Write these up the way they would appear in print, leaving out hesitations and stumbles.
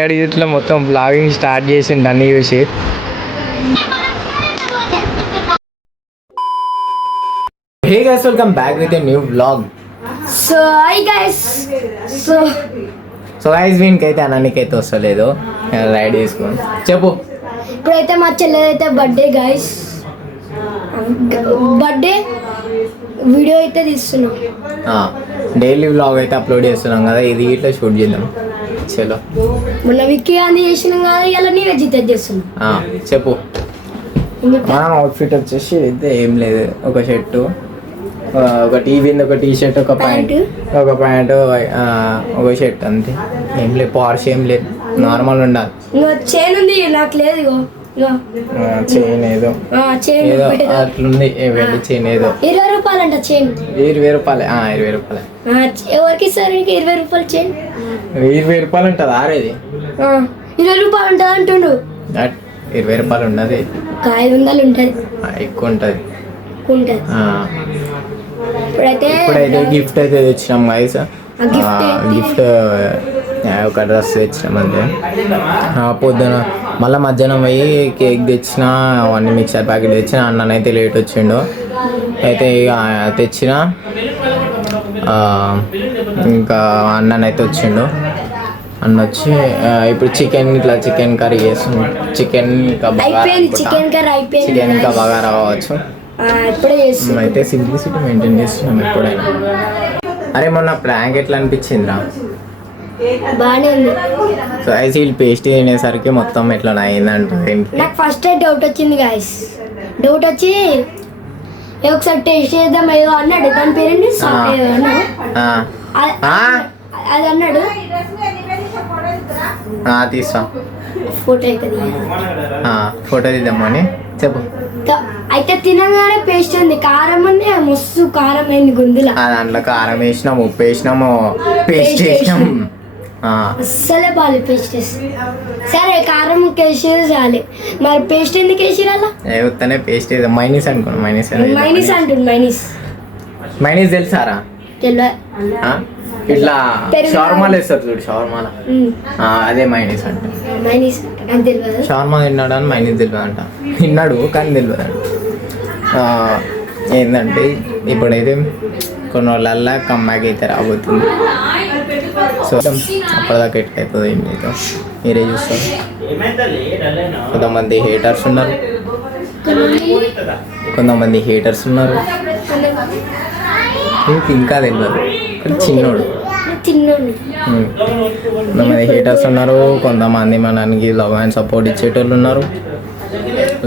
ఏడు ఇట్లా మొత్తం బ్లాగింగ్ స్టార్ట్ చేసిండు అన్ని చూసి. Hey guys, welcome back with a new vlog. So hi guys. So guys, వీనికైతే అన్ననికైతే వస్తలేదు రైడ్ చేసుకుని. చెప్పు. ఇప్పుడైతే మా చెల్లెదైతే బర్త్డే గైస్, బర్త్డే వీడియో అయితే తీస్తున్నాం. డైలీ వ్లాగ్ అయితే అప్లోడ్ చేస్తున్నాం కదా, ఇది ఇట్లా షూట్ చేద్దాం. చలో. మొన్న విక్కీ అని చేసినాం కదా, ఇలా నేను జితేజ్ చేస్తున్నాం. చెప్పు. మనం అవుట్ఫిట్ వచ్చేసి అయితే ఏం లేదు, ఒక షర్టు, ఒక టీవీ, ఒక టీ షర్ట్, ఒక ప్యాంట్, ఒక షర్ట్, అంతే. ఏం లేదు, పార్ష్ ఏం లేదు, నార్మల్ ఉండాలి. చైన్ ఉంది నాకు లేదు. చైన్ ఏదో ఏదో అట్లుంది, చైన్ ఏదో 20 రూపాయలంట చైన్. 20 రూపాయలే. 20 రూపాయలే. ఎవరికి ఇస్తారు 20 రూపాయలు చైన్? 20 రూపాయలు ఉంటుంది ఆరేది. 20 రూపాయలు ఉంటుంది అంటుండు. 20 రూపాయలు ఉండదు, 500 ఉంటుంది, ఎక్కువ ఉంటుంది. ఇప్పుడైతే గిఫ్ట్ అయితే తెచ్చినాం గైస్. గిఫ్ట్ ఒక డ్రెస్ తెచ్చినాం అంతే. పొద్దున మళ్ళీ మధ్యాహ్నం పోయి కేక్ తెచ్చిన, అవన్నీ మిక్సర్ ప్యాకెట్ తెచ్చిన. అన్ననైతే లేట్ వచ్చిండు, అయితే ఇక తెచ్చిన. ఇంకా అన్ననైతే వచ్చిండు. అన్న వచ్చి ఇప్పుడు చికెన్ కర్రీ చేస్తుంది. చికెన్ ఇంకా బాగా రావచ్చు. అయితే సింప్లిసిటీ మెయింటైన్ చేస్తున్నాం ఎప్పుడైనా. అరే మొన్న ప్రాంక్ ఎట్లా అనిపించిందిరా? బాగానే ఉంది. సో అయితే వీళ్ళు పేస్ట్ తినేసరికి మొత్తం ఎట్లా అయిందంటే నాకు ఫస్ట్ డౌట్ వచ్చింది గాయస్. డౌట్ వచ్చి ఒకసారి టేస్ట్ చేద్దాం ఏదో అన్నాడు, దాని పేరేంటి అది అన్నాడు. తీసా ఫోటో అయితే ఫోటో తీద్దామని చెప్పు. అయితే తినగానే పేస్ట్ ఉంది, కారం ఉంది, మస్తు కారం అయింది గొంతుల. దాంట్లో కారం వేసినాము, ఉప్పు వేసినాము, పేస్ట్ వేసినాము. అస్సలే బాగాలి పేస్ట్ వేసి. సరే కారం వేసి చాలి, మరి పేస్ట్ ఎందుకు వేసి అలా? ఉత్తనే పేస్ట్ మైనీస్ అనుకోండి. మైనీస్ అంటుంది. మైనీస్ తెలుసారా? ఇట్లా షవర్మాలు వేస్తారు చూడు, షవర్మాల అదే మైనీస్ అంటే. షవర్మా తిన్నాడు అని మైనీస్ తెలియదు అంట. తిన్నాడు కానీ తెలియదు అంట. ఏంటంటే ఇప్పుడైతే కొన్ని రోజులల్లా కమ్బ్యాక్ అయితే రాబోతుంది. సో అప్పటిదాకా ఎట్లయితుందో ఏం లేదు, మీరే చూస్తారు. కొంతమంది హేటర్స్ ఉన్నారు, ఇంకా తెలియదు, చిన్నోడు. కొంతమంది హేటర్స్ ఉన్నారు, కొంతమంది మనకి లవ్ అండ్ సపోర్ట్ ఇచ్చేటోళ్ళు ఉన్నారు.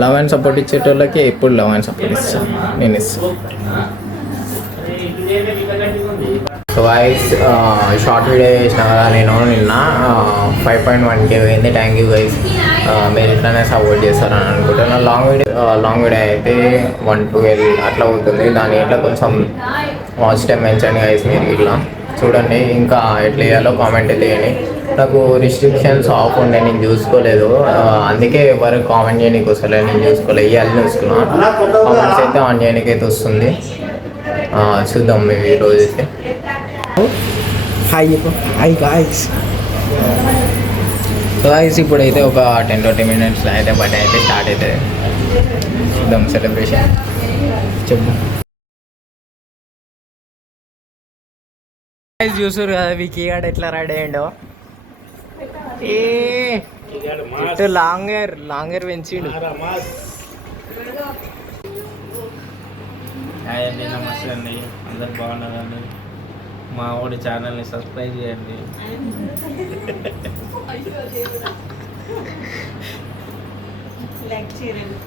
లవ్ అండ్ సపోర్ట్ ఇచ్చేటోళ్ళకి ఎప్పుడు లవ్ అండ్ సపోర్ట్ ఇస్తాను, నేను ఇస్తాను. సో గైస్, షార్ట్ వీడియో చేసిన కదా నేను నిన్న, 5.1K పోయింది. థ్యాంక్ యూ గైస్, మీరు ఇట్లానే సపోర్ట్ చేస్తారని అనుకుంటున్నాను. లాంగ్ వీడియో అయితే 112 అట్లా ఉంటుంది. దాని ఇట్లా కొంచెం వాచ్ టైం పెంచండి గైస్ మీరు. ఇట్లా చూడండి, ఇంకా ఎట్లా వేయాలో కామెంట్ వేయండి. నాకు రిస్ట్రిక్షన్స్ ఆఫ్ ఉండే, నేను చూసుకోలేదు, అందుకే ఎవరు కామెంట్ చేయడానికి వస్తలేదు. నేను చూసుకోలేదు, ఇవన్నీ చూసుకున్నాను. కామెంట్స్ అయితే ఆన్ చేయడానికి అయితే వస్తుంది. చూద్దాం మేము ఈరోజు అయితే. Hi guys. సో గాయ్స్, ఇప్పుడైతే ఒక 10-20 minutes అయితే బర్త్డే అయితే స్టార్ట్ అవుతుంది. చూద్దాం సెలబ్రేషన్. చెప్పు. చూసారు కదా వికీ గాడు ఎట్లా రెడీ అయ్యిండో. లాంగర్ పెంచిండు. హాయ్ అండి, నమస్తే అండి, అందరు బాగున్నారండి. మా ఊడి ఛానల్ని సబ్స్క్రైబ్ చేయండి. లైక్ చేయండి.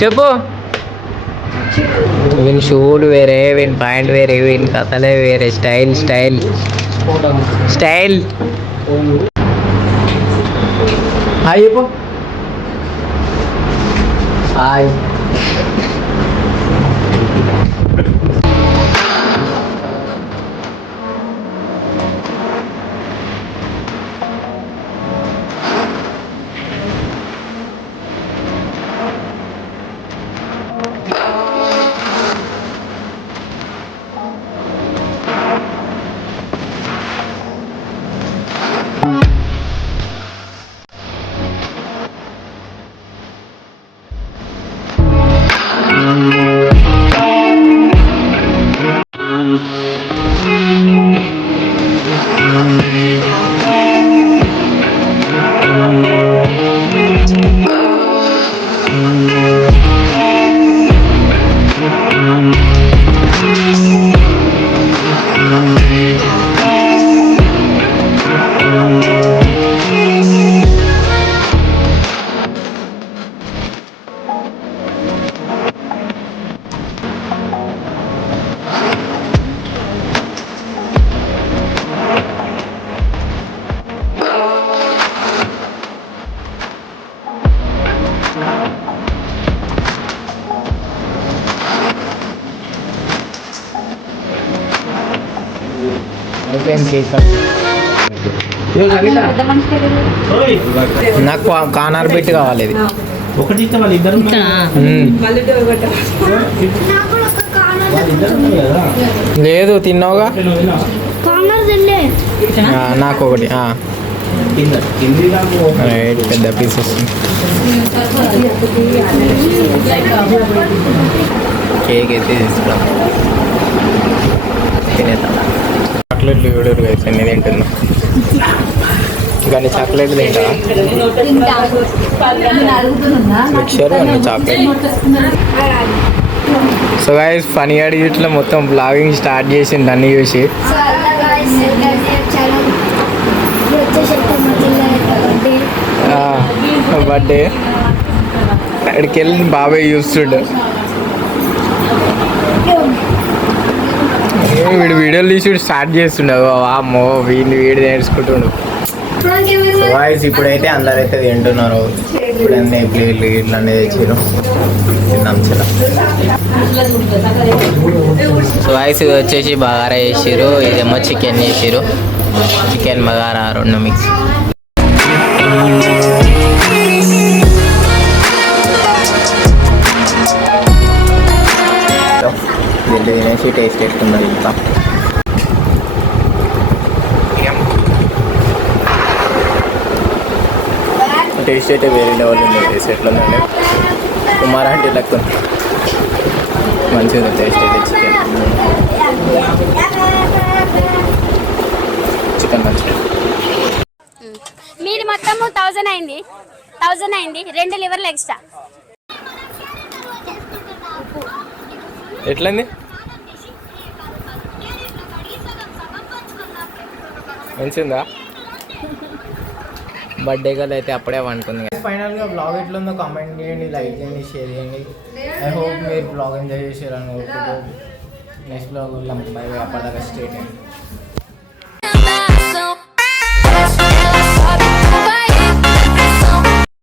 చెప్పు. వీని షూలు వేరే, వీని ప్యాంట్ వేరే, వీని కథలే వేరే. Style style style. హాయ్ చెప్పు. హాయ్. నాకు కానార్ బిట్ కావాలి ఇది. ఒకటి ఇస్తే వాళ్ళిద్దరు లేదు తిన్నావుగా. నాకు ఒకటి రైట్. పెద్ద పీస్ వస్తుంది. కేక్ అయితే తీసుకురా. తినేద్దాం. చాక్లెట్లు చూడరు అయితే ఎన్ని తింటున్నా. కానీ చాక్లెట్లు తింటా. మిక్చర్ అన్ని చాక్లెట్. సో గైస్ ఫనీ అడి ఇట్లా మొత్తం బ్లాగింగ్ స్టార్ట్ చేసింది అన్ని చూసి. బర్త్డే అక్కడికి వెళ్ళి బాబాయ్ చూస్తుండు. వీడు వీడియోలు తీసి స్టార్ట్ చేస్తుండవు. అమ్మో వీడు నేర్చుకుంటుండు. వాయిస్ ఇప్పుడైతే అందరైతే తింటున్నారు. ఇప్పుడు అన్నీ ప్లేట్లు ఇట్లా అనేది తెచ్చారు. తిన్నాం చాలా. సో వాయిస్ వచ్చేసి బగారా చేసారు. ఇదేమో చికెన్ చేసారు. చికెన్ బగారా రెండు మిక్స్. తినేసి టేస్ట్ ఎట్లున్నది ఇంకా. టేస్ట్ అయితే వేరే లెవెల్ ఉంది. టేస్ట్ ఎట్లుందండి కుమార్ అంటే లెక్క మంచిగా టేస్ట్ అయితే. చికెన్ మంచిగా. మీది మొత్తం 1000 అయింది. 1000 అయింది. 2 లివర్లు ఎక్స్ట్రా. ఎట్లంది మంచిగా. బర్త్డే గల్ అయితే అప్పుడే వండుకుంది. ఫైనల్గా బ్లాగ్ ఎట్లుందో కామెంట్ చేయండి, లైక్ చేయండి, షేర్ చేయండి. ఐ హోప్ మీరు బ్లాగ్ ఎంజాయ్ చేసారు అని కోరుకుంటూ నెక్స్ట్ బ్లాగ్ బై బై. అప్పటిదాకా స్టే చేయండి.